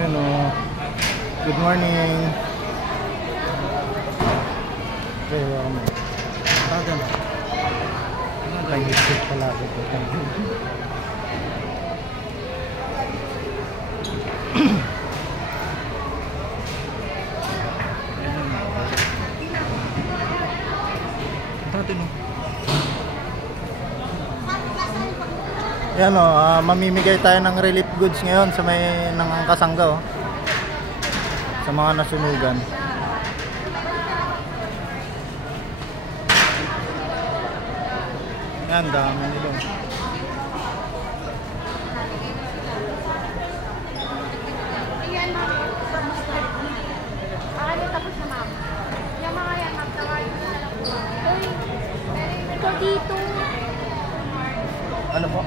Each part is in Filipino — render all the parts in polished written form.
Yun o. Good morning. Okay, welcome. Tagan. Nag-isip pala ako ito. Yan o, mamimigay tayo ng relief goods ngayon sa may ng Kasangga o. Sa mga nasunugan. Yan, dami nila. Tapos na ma'am. Yung mga yan, ma'am, tawagin mo na lang po. Uy, ikaw dito. Ano po?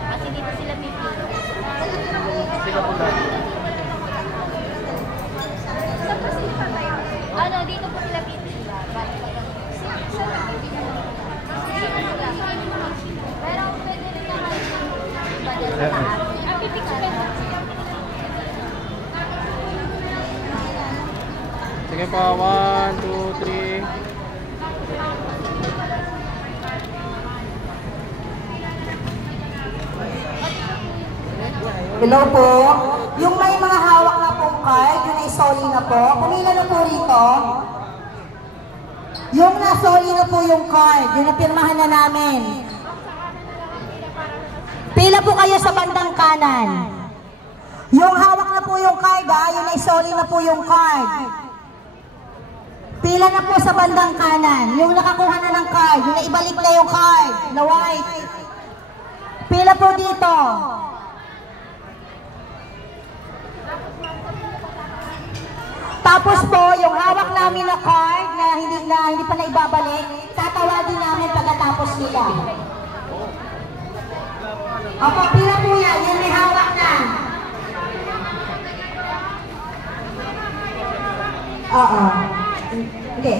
Kasi dito sila pipili. Sila po lang. Saan po sila tayo? Ano, dito po sila pipili. Pero pwede rin naman iba dyan sa taas. Ang pipicture mo. Sige pa, 1, 2, 3. Hello po. Yung may mga hawak na pong card, yung na-soli na po. Kumila na po rito. Yung na-soli na po yung card, yung napirmahan na namin. Pila po kayo sa bandang kanan. Yung hawak na po yung card, yung na-soli na po yung card. Pila na po sa bandang kanan. Yung nakakuha na ng card, yung naibalik na yung card, na white. Pila po dito. Tapos po, yung hawak namin na card na hindi pa naibabalik, tatawagin namin pagkatapos nila. Opo, pila po yan. Yan may hawak na. Oo. Hindi.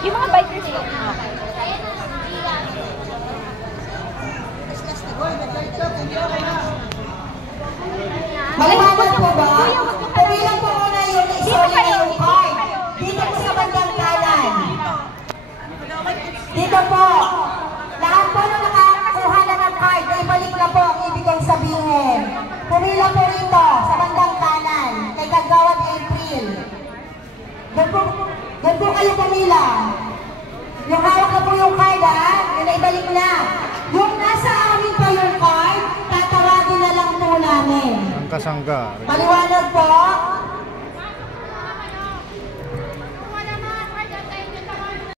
Yung mga bikers yun. Maliwanag po ba? Pumilang po muna yung na-isoli na yung card. Dito po sa bandang kanan. Dito po. Lahat po na nakakuha na ng card, ibalik na po ang ibigay sabihin. Pumila po rito sa bandang kanan. Kay Kagawad April. Doon po kayo pumila. Yung hawak na po yung card, yung naibalik na. Yung nasa amin pa yung card, tatawagin na lang po namin. Ang Kasangga. Maliwanag po.